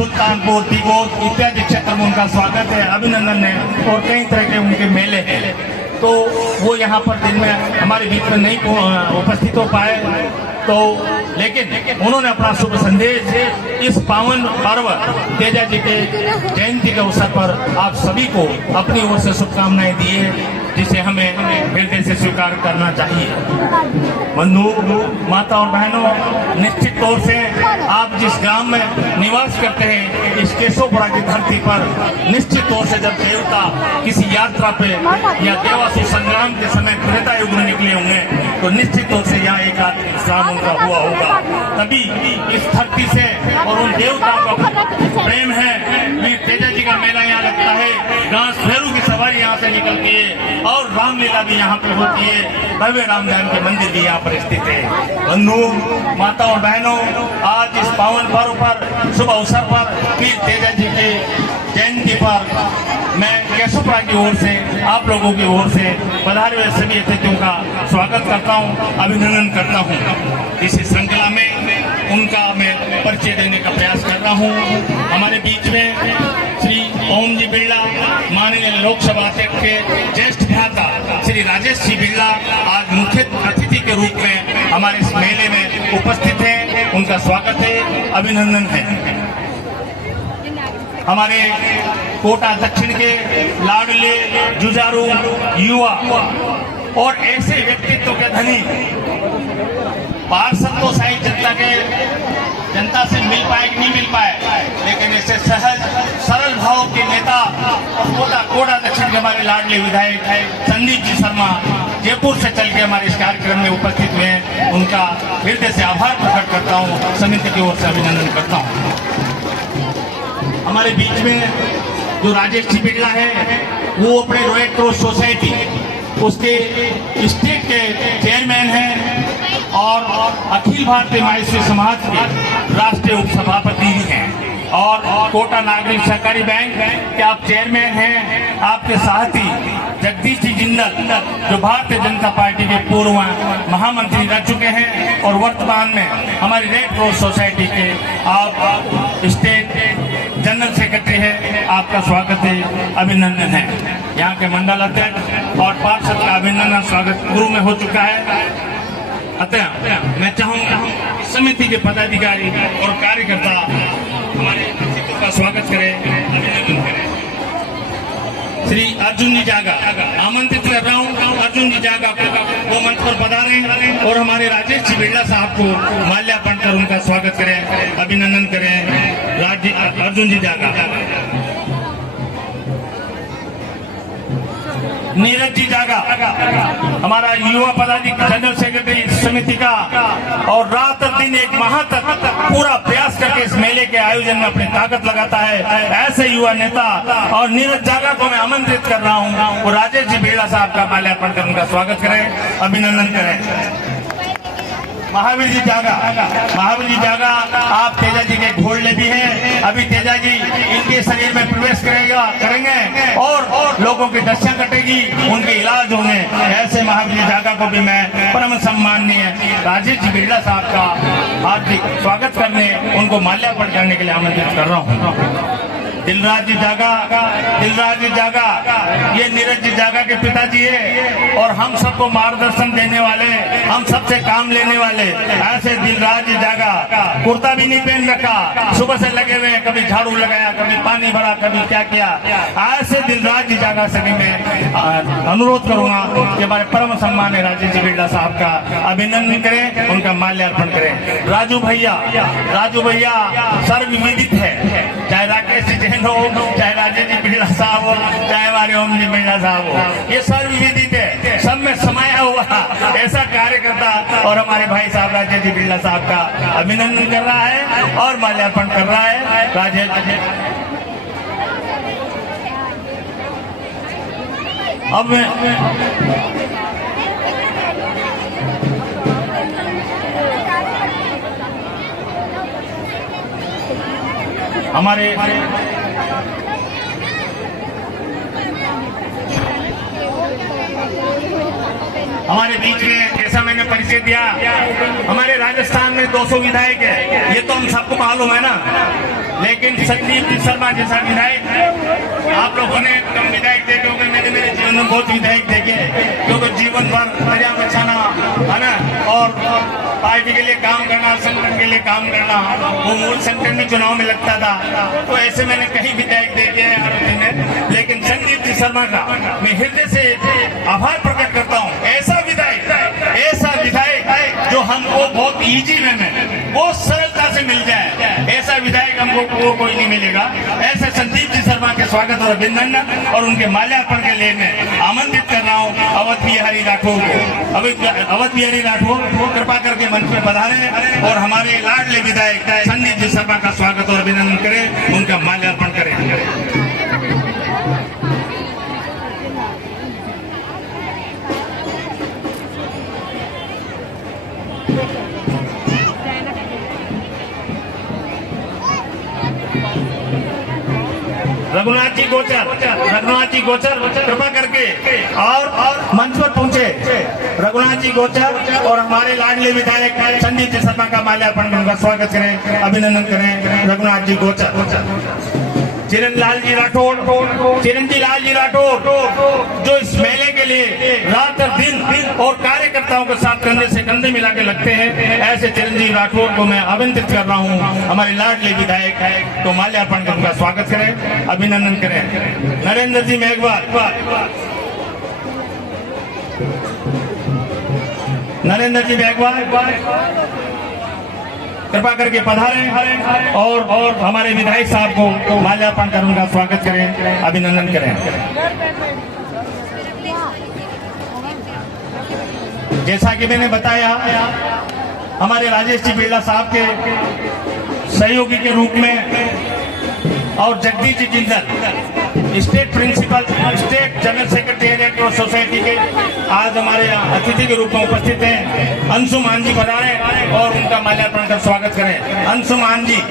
सुल्तानपुर, तिगोत इत्यादि क्षेत्र में उनका स्वागत है, अभिनंदन है और कई तरह के उनके मेले हैं। तो वो यहाँ पर दिन में हमारे बीच में नहीं उपस्थित हो पाए, तो लेकिन उन्होंने अपना शुभ संदेश इस पावन पर्व तेजा जी के जयंती के अवसर पर आप सभी को अपनी ओर से शुभकामनाएं दी है, जिसे हमें हृदय से स्वीकार करना चाहिए। बंधु, माता और बहनों, निश्चित तौर से आप जिस ग्राम में निवास करते हैं, इस केशवपुरा की धरती पर निश्चित तौर से जब देवता किसी यात्रा पे या देवासुर संग्राम के समय त्रेता युग में निकले होंगे, तो निश्चित तौर से यहाँ एक आत्मविश्राम उनका हुआ होगा। तभी इस धरती से और उन देवताओं का प्रेम है। तेजा जी का मेला यहाँ लगता है, घास फेरू की सवारी यहाँ से निकलती है और रामलीला भी यहाँ पे होती है। भव्य रामधाम के मंदिर भी यहाँ पर स्थित है। बंधु, माता और बहनों, आज इस पावन पर्व पर शुभ अवसर पर पीर तेजा जी के जयंती पर मैं केशवपुरा की ओर से, आप लोगों की ओर से पधारे हुए सभी अतिथियों का स्वागत करता हूँ, अभिनंदन करता हूँ। इस श्रृंखला में उनका मैं परिचय देने का प्रयास कर रहा हूँ। हमारे बीच में श्री ओम जी बिरला, माननीय लोकसभा अध्यक्ष के ज्येष्ठ भ्राता श्री राजेश जी बिरला आज मुख्य अतिथि के रूप में हमारे इस मेले में उपस्थित हैं। उनका स्वागत है, अभिनंदन है। हमारे कोटा दक्षिण के लाडले, जुझारू युवा और ऐसे व्यक्तित्व के धनी पार्षद तो शाही जनता से मिल पाए कि नहीं मिल पाए, लेकिन ऐसे सहज सरल भाव के नेता और कोटा दक्षिण के हमारे लाडले विधायक संदीप जी शर्मा जयपुर से चल के हमारे इस कार्यक्रम में उपस्थित हुए हैं। उनका हृदय से आभार प्रकट करता हूँ, समिति की ओर से अभिनंदन करता हूँ। हमारे बीच में जो राजेश जी बिरला है, वो अपने रेड क्रॉस सोसाइटी उसके स्टेट के चेयरमैन हैं और अखिल भारतीय माहेश्वरी समाज के राष्ट्रीय उपसभापति भी हैं और कोटा नागरिक सहकारी बैंक के आप चेयरमैन हैं। आपके साथी जगदीश जी जिंदल जो भारतीय जनता पार्टी के पूर्व महामंत्री रह चुके हैं और वर्तमान में हमारी रेड क्रॉस सोसाइटी के आप स्टेट जनरल सेक्रेटरी है। आपका स्वागत है, अभिनंदन है। यहाँ के मंडल अध्यक्ष और पार्षद का अभिनंदन स्वागत गुरु में हो चुका है। अतः मैं चाहूंगा समिति के पदाधिकारी और कार्यकर्ता हमारे अतिथियों का स्वागत करें, अभिनंदन करें। श्री अर्जुन जी जागा आमंत्रित कर रहा हूँ। अर्जुन जी जागा वो मंच पर पधारें और हमारे राजेश जी बिरला साहब को माल्यार्पण कर उनका स्वागत करें, अभिनंदन करें। अर्जुन जी जागा, नीरज जी जागा हमारा युवा पदाधिकारी जनरल सेक्रेटरी समिति का और रात दिन एक माह तक पूरा प्रयास करके इस मेले के आयोजन में अपनी ताकत लगाता है, ऐसे युवा नेता। और नीरज जागा को मैं आमंत्रित कर रहा हूँ, वो राजेश जी बिरला साहब का माल्यार्पण कर उनका स्वागत करें, अभिनंदन करें। महावीर जी जागा आप तेजा जी के घोड़ले भी हैं। अभी तेजा जी इनके शरीर में प्रवेश करेंगे और लोगों की दशा कटेगी, उनके इलाज होंगे। ऐसे महावीर जी जागा को भी मैं परम सम्माननीय राजेश जी बिरला साहब का हार्दिक स्वागत करने, उनको माल्यार्पण करने के लिए आमंत्रित कर रहा हूँ। दिलराज जी जागा ये नीरज जी जागा के पिताजी है और हम सबको मार्गदर्शन देने वाले, हम सबसे काम लेने वाले ऐसे दिलराज जी जागा। कुर्ता भी नहीं पहन रखा, सुबह से लगे हुए, कभी झाड़ू लगाया, कभी पानी भरा, कभी क्या किया। ऐसे दिलराज जी जागा से भी मैं अनुरोध करूंगा कि हमारे परम सम्मान्य राजेश जी बिरला साहब का अभिनंदन करें, उनका माल्यार्पण करें। राजू भैया सर्वविदित है, चाहे राकेश जी जैन हो, चाहे राजेश जी बिरला साहब हो, चाहे हमारे ओम जी बिरला साहब हो, ये सर्वविदित है, सब में समाया हुआ ऐसा कार्यकर्ता और हमारे भाई साहब राजेश जी बिरला साहब का अभिनंदन कर रहा है और माल्यार्पण कर रहा है। राजेश अब हमारे हमारे बीच में जैसा मैंने परिचय दिया, हमारे राजस्थान में 200 विधायक है, ये तो हम सबको मालूम है ना। लेकिन संदीप जी शर्मा जैसा विधायक आप लोगों ने कम विधायक देखे होंगे, मैंने मेरे जीवन में बहुत विधायक देखे, क्योंकि जीवन भर प्रजा बचाना है ना, और पार्टी के लिए काम करना, संगठन के लिए काम करना, वो मूल संगठन में चुनाव में लगता था। तो ऐसे मैंने कई विधायक देखे हैं आरोपी में, लेकिन संदीप जी शर्मा का मैं हृदय से आभार प्रकट करता हूँ। ऐसा विधायक जो हमको बहुत इजी वे में बहुत सरलता से मिल जाए, ऐसा विधायक हमको कोई नहीं मिलेगा। ऐसे संदीप जी शर्मा के स्वागत और अभिनंदन और उनके माल्यार्पण के लिए मैं आमंत्रित कर रहा हूँ अवध बिहारी राठौर को। अवध बिहारी राठौर कृपा करके मंच में पधारे और हमारे लाडले विधायक संदीप जी शर्मा का स्वागत और अभिनंदन करें, उनका माल्यार्पण करें। रघुनाथ जी गोचर कृपा करके और मंच पर पहुंचे। रघुनाथ जी गोचर और हमारे लाडले विधायक संदीप जी शर्मा का माल्यार्पण उनका स्वागत करें, अभिनंदन करें। रघुनाथ जी गोचर। चिरंजी लाल जी राठौर जो इस मेले के लिए रात और दिन और कार्यकर्ताओं के साथ कंधे से कंधे मिला के लगते हैं, ऐसे चिरंजी राठौर को मैं आमंत्रित कर रहा हूं। हमारे लाडले विधायक है तो माल्यार्पण कर उनका स्वागत करें, अभिनंदन करें। नरेंद्र जी मेघवाल कृपा करके पधारें और हमारे विधायक साहब को माल्यार्पण कर उनका स्वागत करें, अभिनंदन करें। जैसा कि मैंने बताया, हमारे राजेश जी बिरला साहब के सहयोगी के रूप में और Jagdish ji Jindal state principal, state general secretary और सोसाइटी के आज हमारे अतिथि के रूप में उपस्थित हैं। अंशुमान जी पधारे और उनका माल्यार्पण कर स्वागत करें। अंशुमान जी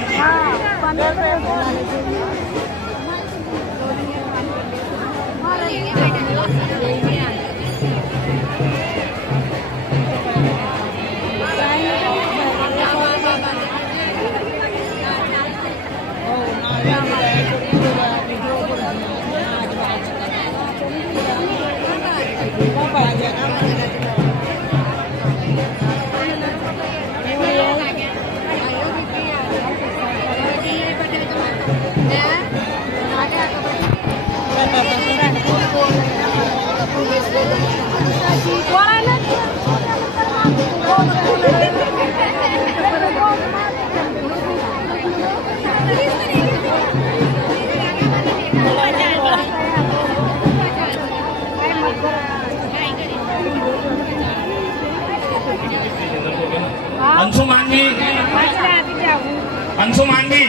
अंशुमान जी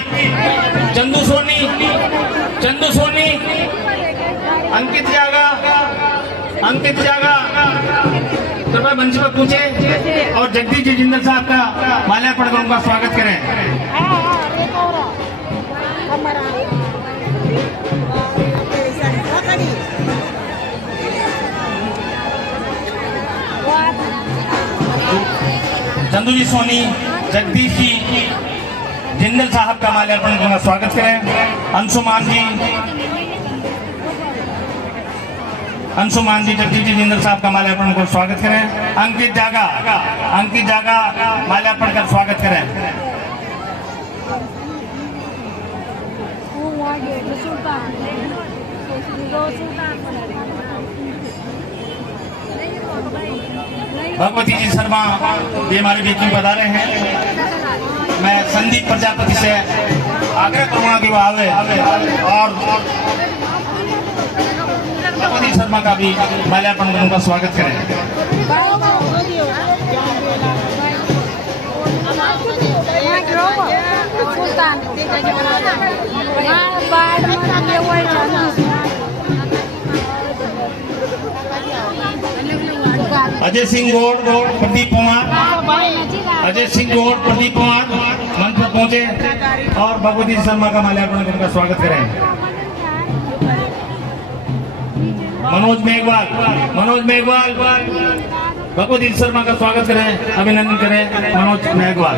चंदू सोनी अंकित जागा कृपया मंच पर पूछे और जगदीश जी जिंदल साहब का माल्यार्पण कर उनका स्वागत करें। चंदू जी सोनी, जगदीश जी जिंदल साहब का माल्यार्पण करना स्वागत करें। अंशुमान जी जगदीश जी जिंदल साहब का माल्यार्पण कर स्वागत करें। अंकित जागा माल्यार्पण कर स्वागत करें। भगवती जी शर्मा ये हमारे बीच में पधारे हैं। मैं संदीप प्रजापति से आग्रह करूंगा कि वो आवे और भगवती शर्मा का भी माल्यार्पण कर उनका स्वागत करें। अजय सिंह गौड़, प्रदीप कुमार मंच पर पहुंचे और भगवती शर्मा का माल्यार्पण कर उनका स्वागत करें। मनोज मेघवाल भगवती शर्मा का स्वागत करें, अभिनंदन करें मनोज मेघवाल।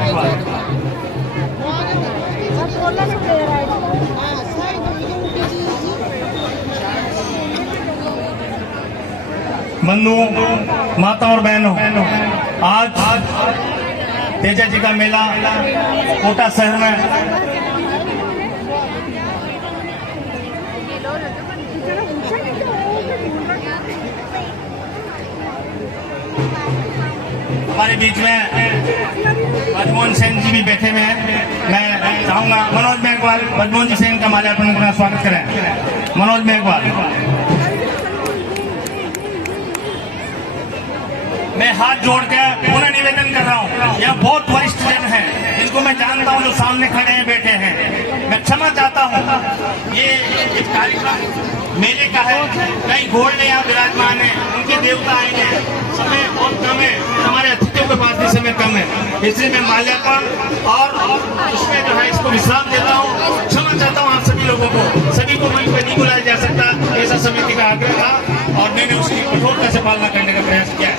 बंधुओं, माता और बहनों, आज तेजा जी का मेला कोटा शहर में हमारे बीच में मनमोहन सेन जी भी बैठे हुए हैं। मैं चाहूंगा मनोज मेघवाल मनमोहन जी सेन का माल्यार्पण करना स्वागत करें। मनोज मेघवाल, मैं हाथ जोड़ के पुनः निवेदन कर रहा हूँ, यह बहुत वरिष्ठ जन है जिनको मैं जानता हूँ, जो सामने खड़े हैं, बैठे हैं। मैं क्षमा चाहता हूँ, ये कार्यक्रम मेले का है, कई घोड़ ने यहाँ विराजमान है, उनके देवता आएंगे, समय बहुत कम है, हमारे अतिथियों के पास भी समय कम है, इसलिए मैं माल्यार्पण और उसमें जो है इसको विश्राम देता हूँ। क्षमा चाहता हूँ आप सभी लोगों को, सभी को मंच पर नहीं बुलाया जा सकता, ऐसा समिति का आग्रह था और मैंने उसकी कठोरता से पालना करने का प्रयास किया है।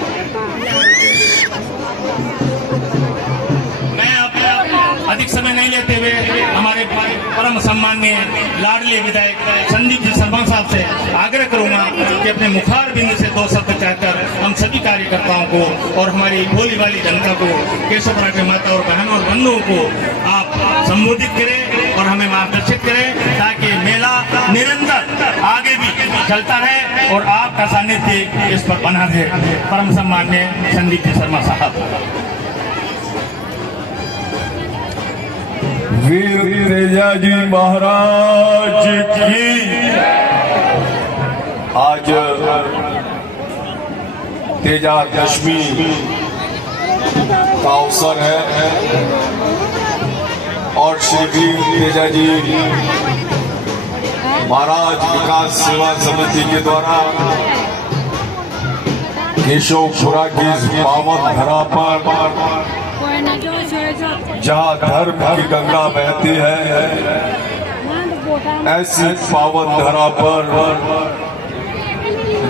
अधिक समय नहीं लेते हुए हमारे परम सम्माननीय लाडले विधायक संदीप जी शर्मा साहब से आग्रह करूंगा कि अपने मुखार बिंदु से 2 शब्द कहकर हम सभी कार्यकर्ताओं को और हमारी भोली वाली जनता को, केशवपुरा के माता और बहनों और बंधुओं को आप संबोधित करें और हमें मार्गदर्शित करें, ताकि मेला निरंतर आगे भी चलता रहे और आपका सानिध्य इस पर बना रहे। परम सम्माननीय संदीप जी शर्मा साहब। वीर तेजा जी महाराज की। आज तेजा दशमी का अवसर है और श्री वीर तेजा जी महाराज विकास सेवा समिति के द्वारा केशवपुरा की पावन धरा पर जहाँ धर्म की गंगा बहती है, ऐसी पावन धरा पर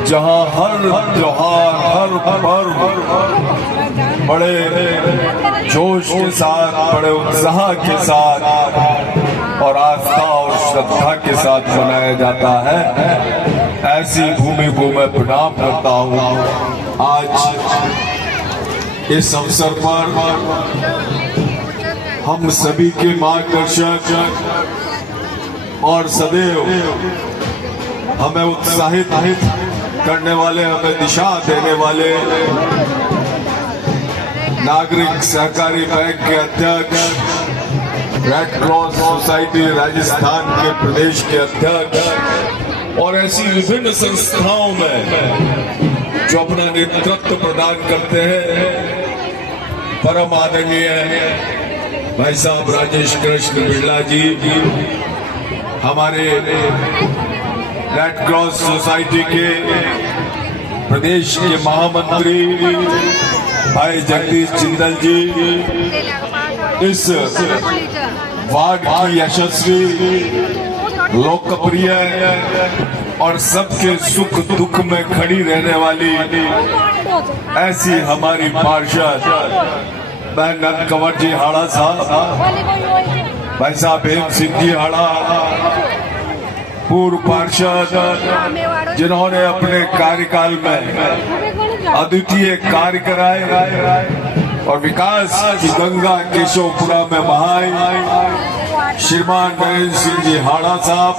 जहाँ हर त्योहार, हर पर्व बड़े जोश के साथ, बड़े उत्साह के साथ और आस्था और श्रद्धा के साथ मनाया जाता है, ऐसी भूमि को मैं प्रणाम करता हूँ। आज इस अवसर पर हम सभी के मार्गदर्शक और सदैव हमें उत्साहित करने वाले, हमें दिशा देने वाले नागरिक सहकारी बैंक के अध्यक्ष, रेड क्रॉस सोसाइटी राजस्थान के प्रदेश के अध्यक्ष और ऐसी विभिन्न संस्थाओं में जो अपना नेतृत्व प्रदान करते हैं, परम आदरणीय भाई साहब राजेश कृष्ण बिड़ला जी, हमारे रेड क्रॉस सोसाइटी के प्रदेश के महामंत्री भाई जगदीश जिंदल जी, इस वार्ड की यशस्वी, लोकप्रिय और सबके सुख दुख में खड़ी रहने वाली ऐसी हमारी पार्षद बहन नंद कंवर जी हाड़ा साहब, भाई साहब हेम सिंह जी हाड़ा, पूर्व पार्षद जिन्होंने अपने कार्यकाल में अद्वितीय कार्य कराए और विकास की गंगा केशवपुरा में बहाई, श्रीमान नरेंद्र सिंह जी हाड़ा साहब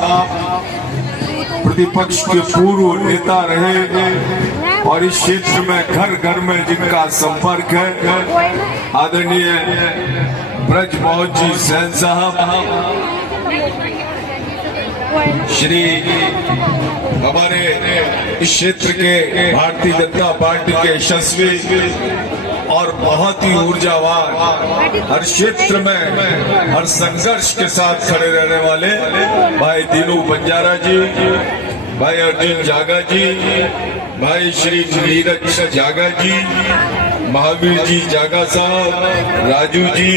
प्रतिपक्ष के पूर्व नेता रहे और इस क्षेत्र में घर घर में जिनका संपर्क है, आदरणीय ब्रज मोहन जी सैन साहब, श्री हमारे इस क्षेत्र के भारतीय जनता पार्टी के यशस्वी और बहुत ही ऊर्जावान, हर क्षेत्र में हर संघर्ष के साथ खड़े रहने वाले भाई दीनू बंजारा जी, भाई अर्जुन जागा जी, भाई श्री नीरज जागा जी, महावीर जी जागा साहब, राजू जी,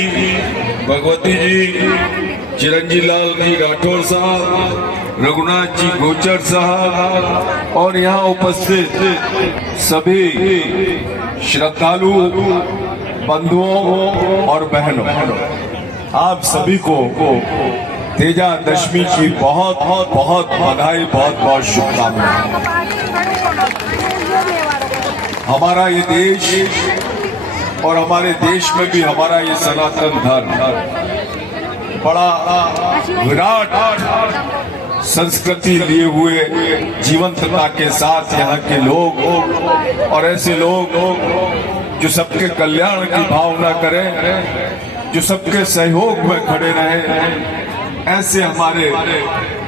भगवती जी चिरंजी लाल जी राठौर साहब, रघुनाथ जी गोचर साहब और यहाँ उपस्थित सभी श्रद्धालु बंधुओं और बहनों, आप सभी को तेजा दशमी की बहुत बहुत बहुत बधाई, बहुत बहुत शुभकामनाएं। हमारा ये देश और हमारे देश में भी हमारा ये सनातन धर्म बड़ा विराट संस्कृति लिए हुए जीवंतता के साथ यहाँ के लोग और ऐसे लोग जो सबके कल्याण की भावना करें, जो सबके सहयोग में खड़े रहें, ऐसे हमारे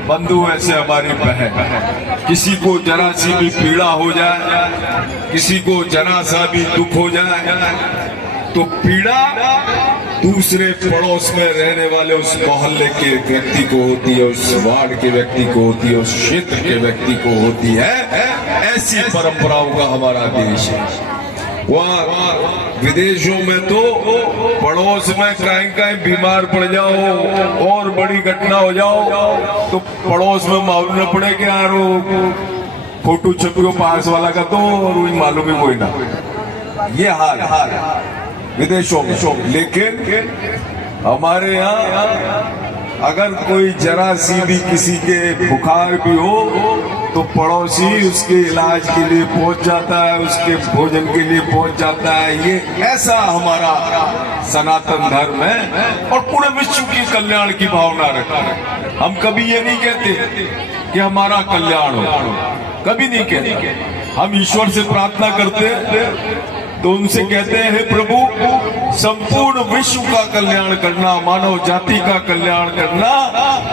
बंधु, ऐसे हमारी बहन। किसी को जरा सी भी पीड़ा हो जाए, किसी को जरा सा भी दुख हो जाए तो पीड़ा दूसरे पड़ोस में रहने वाले उस मोहल्ले के व्यक्ति को होती है, उस वार्ड के व्यक्ति को होती है, उस क्षेत्र के व्यक्ति को होती है। ऐसी परंपराओं का हमारा देश है। वहाँ विदेशों में तो पड़ोस में कहीं बीमार पड़ जाओ और बड़ी घटना हो जाओ तो पड़ोस में मालूम न पड़े कि यार फोटो छपियो पास वाला का तो और वही मालूम ही कोई ना। ये हाल विदेशों में। लेकिन हमारे यहाँ अगर कोई जरा सी भी किसी के बुखार भी हो तो पड़ोसी उसके इलाज के लिए पहुंच जाता है, उसके भोजन के लिए पहुंच जाता है। ये ऐसा हमारा सनातन धर्म है और पूरे विश्व की कल्याण की भावना रखता है। हम कभी ये नहीं कहते कि हमारा कल्याण हो, कभी नहीं कहते। हम ईश्वर से प्रार्थना करते हैं तो उनसे कहते हैं, हे प्रभु, संपूर्ण विश्व का कल्याण करना, मानव जाति का कल्याण करना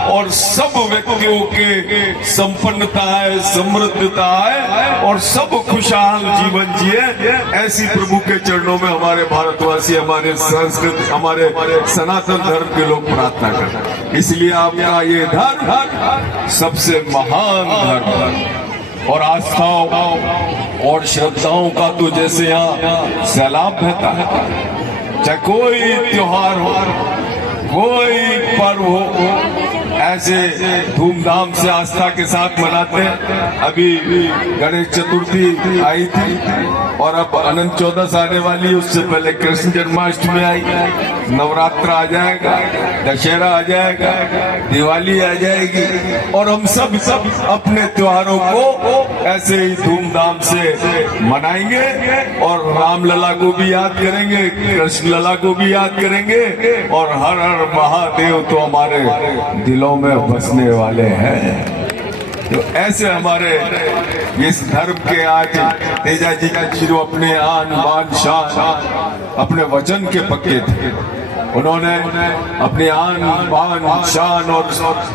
और सब व्यक्तियों के संपन्नता है, समृद्धता है और सब खुशहाल जीवन जिए। ऐसी प्रभु के चरणों में हमारे भारतवासी, हमारे संस्कृत, हमारे सनातन धर्म के लोग प्रार्थना करते हैं। इसलिए आपका ये धर्म सबसे महान धर्म है और आस्थाओं और श्रद्धाओं का तो जैसे यहाँ सैलाब बहता है। चाहे कोई त्योहार हो, कोई पर्व हो, ऐसे धूमधाम से आस्था के साथ मनाते हैं। अभी गणेश चतुर्थी आई थी और अब अनंत चौदस आने वाली, उससे पहले कृष्ण जन्माष्टमी आई, नवरात्र आ जाएगा, दशहरा आ जाएगा, दिवाली आ जाएगी और हम सब अपने त्योहारों को ऐसे ही धूमधाम से मनाएंगे और रामलला को भी याद करेंगे, कृष्ण लला को भी याद करेंगे और हर हर महादेव तो हमारे दिलों में बसने वाले हैं। तो ऐसे हमारे इस धर्म के आज तेजा जी का चिरो अपने आन बान शान अपने वचन के पक्के थे। उन्होंने अपने आन बान शान और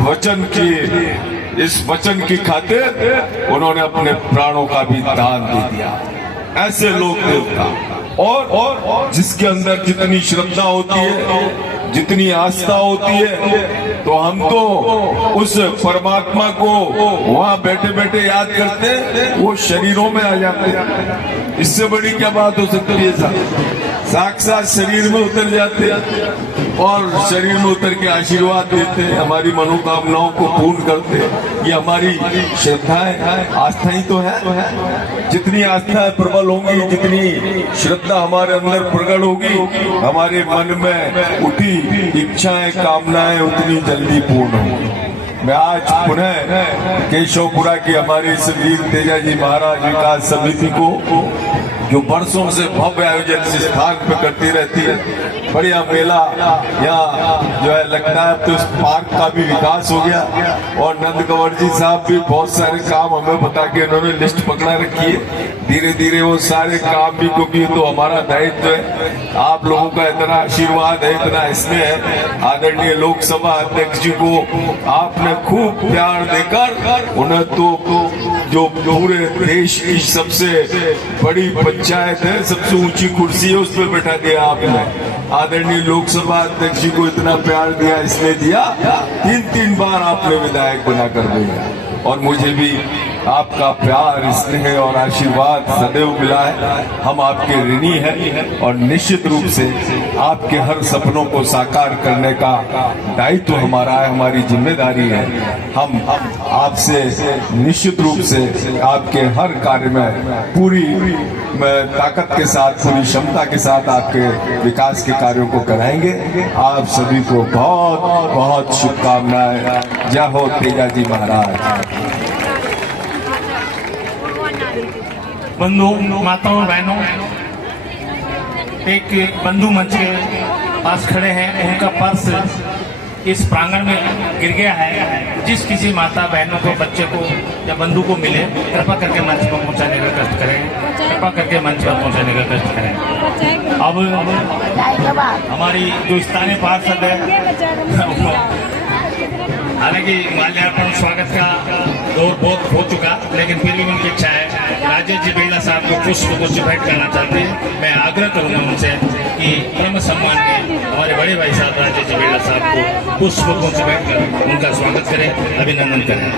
वचन की, इस वचन की खातिर उन्होंने अपने प्राणों का भी दान दे दिया। ऐसे लोग देवता और जिसके अंदर जितनी श्रद्धा होती है, जितनी आस्था होती है, तो हम तो उस परमात्मा को वहाँ बैठे बैठे याद करते हैं, वो शरीरों में आ जाते हैं। इससे बड़ी क्या बात हो सकती है? साक्षात शरीर में उतर जाते हैं और शरीर में उतर के आशीर्वाद देते हैं, हमारी मनोकामनाओं को पूर्ण करते हैं। ये हमारी श्रद्धा है, आस्था ही तो है। जितनी आस्था प्रबल होगी, जितनी श्रद्धा हमारे अंदर प्रकट होगी, हमारे मन में उठी इच्छाएं, कामनाएं उतनी जल्दी पूर्ण होंगी। मैं आज पुनः केशवपुरा की हमारी वीर तेजा जी महाराज विकास समिति को, जो बरसों से भव्य आयोजन इस स्थान पे करती रहती है, बढ़िया मेला यहाँ जो है लगता है, तो इस पार्क का भी विकास हो गया और नंद कंवर जी साहब भी बहुत सारे काम हमें बता के उन्होंने लिस्ट पकड़ा रखी है। धीरे धीरे वो सारे काम भी, क्योंकि तो हमारा दायित्व है, आप लोगों का इतना आशीर्वाद है, इतना स्नेह है। आदरणीय लोकसभा अध्यक्ष जी को आपने खूब प्यार देकर उन्हें तो जो पूरे देश की सबसे बड़ी पंचायत है, सबसे ऊंची कुर्सी है, उस पर बैठा दिया आपने। आदरणीय लोकसभा अध्यक्ष जी को इतना प्यार दिया, इसलिए दिया 3-3 बार आपने विधायक बनाकर दिया और मुझे भी आपका प्यार, स्नेह और आशीर्वाद सदैव मिला है। हम आपके ऋणी हैं और निश्चित रूप से आपके हर सपनों को साकार करने का दायित्व हमारा है, हमारी जिम्मेदारी है। हम आपसे निश्चित रूप से आपके हर कार्य में पूरी ताकत के साथ, पूरी क्षमता के साथ आपके विकास के कार्यों को कराएंगे। आप सभी को बहुत बहुत शुभकामनाएं। जय हो तेजा जी महाराज। बंधु माताओं बहनों, एक बंधु मंच के पास खड़े हैं, उनका पर्स इस प्रांगण में गिर गया है। जिस किसी माता बहनों को, बच्चे को या बंधु को मिले, कृपा करके मंच पर पहुंचाने का कष्ट करें, कृपा करके मंच पर पहुंचाने का कष्ट करें। अब हमारी जो स्थानीय पार्षद है, हालांकि माल्यार्पण स्वागत का दौर बहुत हो चुका, लेकिन फिर भी उनकी इच्छा है राजेश जी बिरला साहब को पुष्प को भेंट करना चाहते हैं। मैं आग्रह करूंगा उनसे कि क्रम सम्मान के हमारे बड़े भाई साहब राजेश जी बिरला साहब को पुष्प को भेंट कर उनका स्वागत करें, अभिनंदन करें।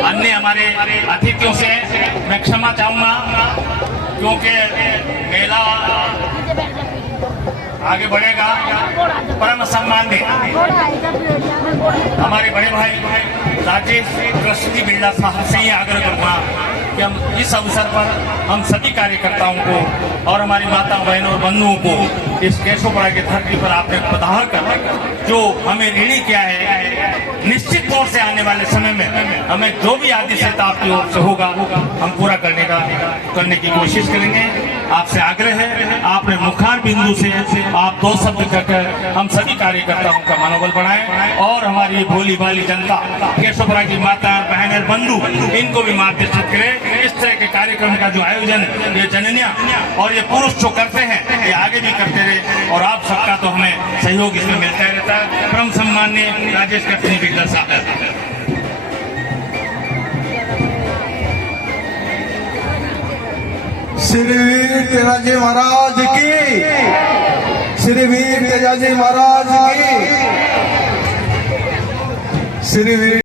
अन्य हमारे अतिथियों से मैं क्षमा चाहूंगा, क्योंकि मेला आगे बढ़ेगा। परम सम्मान दे हमारे बड़े भाई राजेश कृष्ण जी बिरला साहब से ही आग्रह करूंगा कि हम इस अवसर पर हम सभी कार्यकर्ताओं को और हमारी माता बहनों और बंधुओं को इस केशवपुरा की धरती पर आपने पधार कर जो हमें ऋणी किया है, निश्चित तौर से आने वाले समय में हमें जो भी आदेशित आपकी ओर से होगा हम पूरा करने की कोशिश करेंगे। आपसे आग्रह है, आपने मुखार बिंदु से आप दो शब्द कहकर हम सभी कार्यकर्ताओं का मनोबल बढ़ाएं और हमारी भोली भाली जनता, केशवपुरा की माता बहन बंधु, इनको भी मार्गदर्शित करें। इस तरह के कार्यक्रम का जो आयोजन ये जननिया और ये पुरुष जो करते हैं, ये आगे भी करते रहे और आप सबका तो हमें सहयोग इसमें मिलता रहता है। परम सम्माननीय राजेश कृष्ण बिरला साहब। श्री वीर तेजाजी महाराज की, श्री वीर तेजाजी महाराज की, श्री वीर